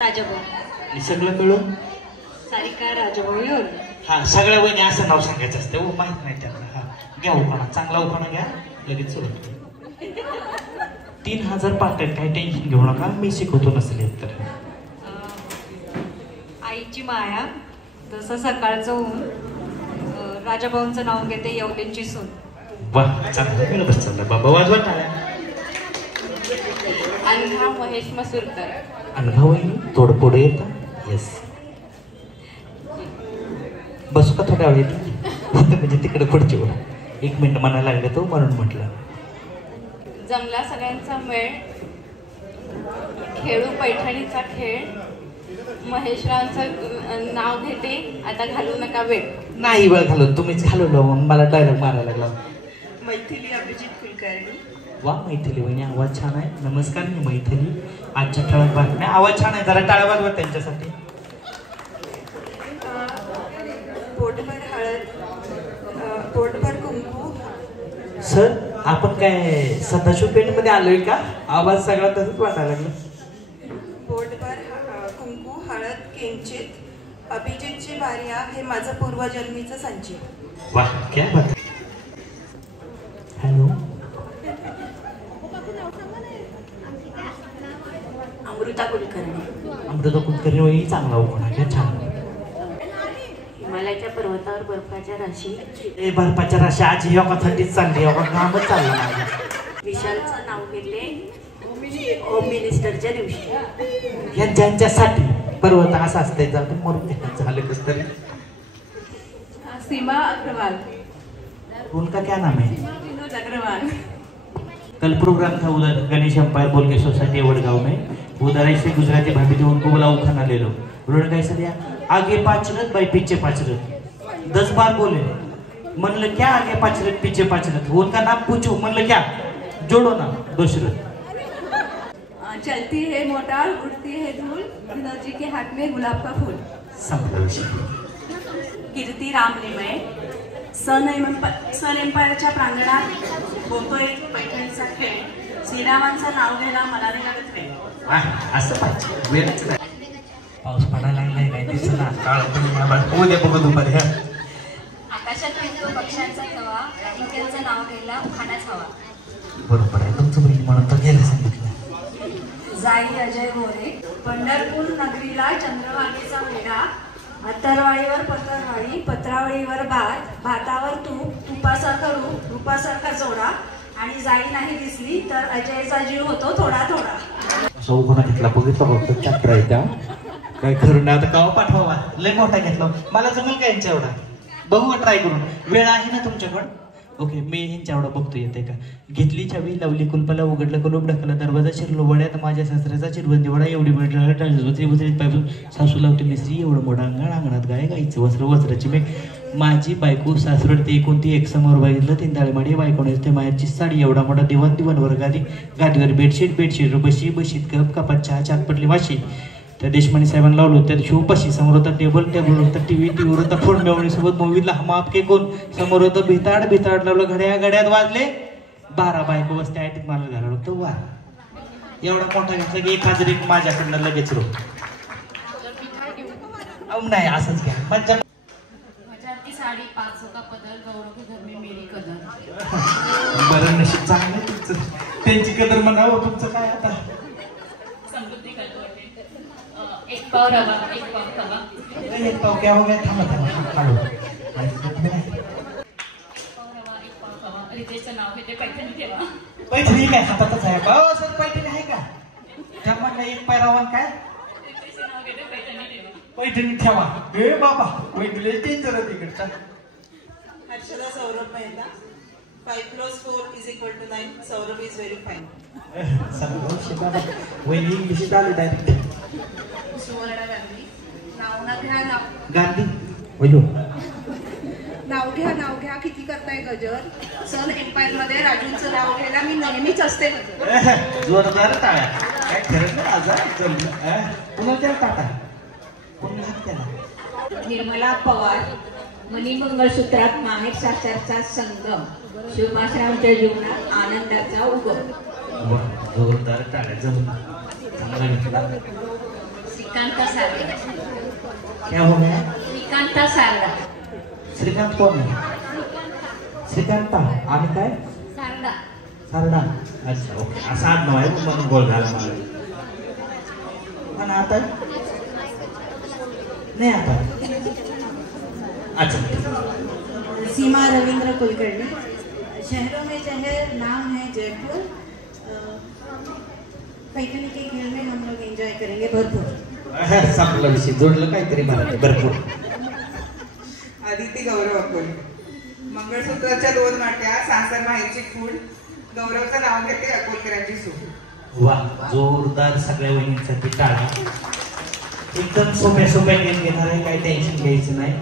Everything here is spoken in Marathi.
राजाभाऊ आणि सगळं मिळून सारिका राजाभाऊ येऊन. हा सगळ्या वहिनी असं नाव सांगायचं असतं. हो माहित नाही त्यांना. हा घ्या उखाणा, चांगला उखाणा घ्या, लगेच सुरू. 3000 पाठ काही टेन्शन घेऊ नका, मी शिकवतो नसेल तर. आईची माया जसं सकाळचं ऊन, राजाभाऊंचं नाव घेते येवलेंची सून. वाह चांगलं मिळत चाललं बाबा, वाजवा टाळ्या. अनघा महेश मसूरकर. अनघा वहिनी थोडं पुढे येतं. येस बसू का थोड्या वेळ म्हणजे तिकडे पुढची वर 1 मिनिट म्हणायला लागले तो म्हणून म्हटलं. जमला सगळ्यांचा मेळ, खेळू पैठणीचा खेळ, महेशरावांचं नाव घेते आता घालू नका वेळ. नाही वेळ घालून तुम्हीच घालवलं, मला डायलॉग मारायला लागला. मैथिली अभिजित कुलकर्णी. वा मैथिली वहिनी आवाज छान आहे. नमस्कार मी मैथिली. आजच्या ठळक बातम्या. आवाज छान आहे, जरा टाळ्या वाजवा त्यांच्यासाठी. पोटभर हळद, पोटभर कुंकू. सर आपण काय सदाशिव पेठ मध्ये आलोय का? आवाज सगळा तसंच वाटायला लागला. पोटभर कुंकू हळद किंचित, अभिजितची बारी आहे माझं पूर्वजन्मीचं संचित. वाह क्या बात. हॅलो अमृता कुलकर्णी. अमृता कुलकर्णी वहिनी चांगला उखाणा घ्या, छान. हिमालयाच्या पर्वतावर बर्फाच्या राशी. ए बर्फाच्या राशी आजी योगा थंडीच चालली, योगा कामच चाललं माझं. विशालचं नाव घेतले होम मिनिस्टरच्या दिवशी. यांच्यासाठी पर्वत असं असतंय, जाऊ मरून झालं कस तरी. सीमा अग्रवाल. उनका क्या नाम है? विनोद अग्रवाल. कल प्रोग्राम था उधर गणेश एम्पायर बोल के सोसाइटी वडगांव में. उधर ऐसे गुजराती भाभी थे, उनको बोला उखाना ले लो. उन्होंने कैसा दिया? आगे 5 रथ भाई पीछे 5 रथ. 10 बार बोले. मनल क्या आगे 5 रथ पीछे 5 रथ? उनका नाम पूछो. मनल क्या? जोड़ो ना 2 रथ. चलती है मोटार उड़ती है धूल, विनोद जी के हाथ में गुलाब का फूल. संपला विषय. कीर्ती रामलिमय. सन एम्पायरच्या प्रांगणात होतोय पैठणीचा खेळ, श्रीरामांचं नाव घ्यायला मला नाही लागत वेळ. असं पाहिजे, वेळच नाही. पाऊस पडायला लागलाय काय दिसत ना, काळ पण उद्या बघू दुपारी. आकाशात विंडू पक्ष्यांचा थवा, राधिकेचं नाव घ्यायला उखाणाच हवा. बरोबर आहे तुमचं बहीण म्हणून तर गेलं सांगितलं. जाई अजय गोरे. पंढरपूर नगरीला चंद्रभागेचा वेढा, अत्तरवाळीवर पत्रवाळी, पत्रावळीवर भात, भातावर तूप, तुपासारखा रूप, रूपासारखा जोडा, आणि जाई नाही दिसली तर अजयचा जीव होतो थोडा थोडा. असं उखाणा घेतला बघितला फक्त चक्र आहे त्या. काय खरं नाही आता कावा पाठवा, लय मोठा घेतला. मला जमेल का यांच्या एवढा? बघू ट्राय करून. वेळ आहे ना तुमच्याकडं? ओके मी ह्यांच्या एवढा बघतो येते का. घेतली छबी लावली कुलपाला, उघडलं कुलूप, ढकला दरवाजा, शिरलो वड्यात माझ्या सासऱ्याचा चिरबंदी वडा, एवढी बुचरीत पाहिजे सासू लावते मिसरी, एवढं मोठं अंगण, अंगणात गाय गायचं वस्त्र, वस्त्राची मेघ, माझी बायको सासरड ते कोणती एक समोर बघितलं 3 ताळीमाडी, बायकोने ते माहेरची साडी, एवढा मोठा दिवाण, दिवाणवर गादी, गादीवर बेडशीट, बेडशीट बशी, बशीत कप, कपात चहा, चात पटली वाशी. त्या देशपांडे साहेबांना लावलो, त्या दिवशी उपाशी. समोर होता टेबल, टेबल होता टीव्ही, टीव्हीवर होता फोन, मेवणीसोबत मूवीला हम आपके कोण. समोर होतं भिताड, भिताड लावलं, घड्या घड्यात वाजले 12. बायको बसते आयटीत मला घालवलं होतं. वा एवढा मोठा घेतला की 1000 एक माझ्याकडनं लगेच रो. नाही असंच घ्या मज्जा. की साडी 500 का पदर, गौरव के घर में मेरी कदर. बरं नशीब चांगलं तुमचं, त्यांची कदर म्हणावं. तुमचं काय आता? समृद्धी करतो एक पाव रवा, एक पाव खवा. एक पाव क्या हो गया? थांबा थांबा. पाव खवा. रितेशचं नाव घेते पैठणी ठेवा. पैठणी काय हातातच आहे का? सर पैठणी आहे का? त्यामुळे एक पैरावान काय? रितेशचं नाव घेते पैठणी ठेवा. पैठणी ठेवा. ए बाबा पैठणी टेन्शन तिकडचा. Harshada Saurabh Mehta. 5 + 4 = 9. Saurabh is very fine. वहिनी इंग्लिश आली डायरेक्ट. सुवर्णा गांधी. नाव ना घ्या नाव. गांधी वैलो. नाव घ्या किती करताय गजर. सन एम्पायर मध्ये राजूंचं नाव घ्यायला मी नेहमीच असते गजर. जोरदार टाळ्या. काय खरं नाही आज पुन्हा त्याला टाटा पुन्हा त्याला. निर्मला पवार. मणिमंगळसूत्रात माहेर सासरचा संगम, शिवमाश्रामच्या जीवनात आनंदाचा उगम. जोरदार टाळ्या जमून चांगला घेतला. श्रीकांत सारडा. क्या हो गया? श्रीकांत सारडा. श्रीकांत कोण आहे? श्रीकांता आणि काय? सारडा. सारडा. अच्छा ओके, असा आडनाव आहे म्हणून गोल झाला मला. पण आता नाही आता. अच्छा. सीमा रविंद्र कुलकर्णी. शहरों में शहर नाम है जयपुर. पैठणी के खेल में हम लोग एंजॉय करेंगे भरपूर. संपला विषय, जोडलं काहीतरी मला भरपूर. आदिती गौरव अकोले. मंगळसूत्राच्या 2 माट्या, सासर माहेरची फूल, गौरवचं नाव घेते अकोलकरांची सूट. वा, जोरदार सगळ्या वहिनींसाठी टाळा. एकदम सोप्या सोप्या गेम घेणार आहे, काही टेन्शन घ्यायचं नाही.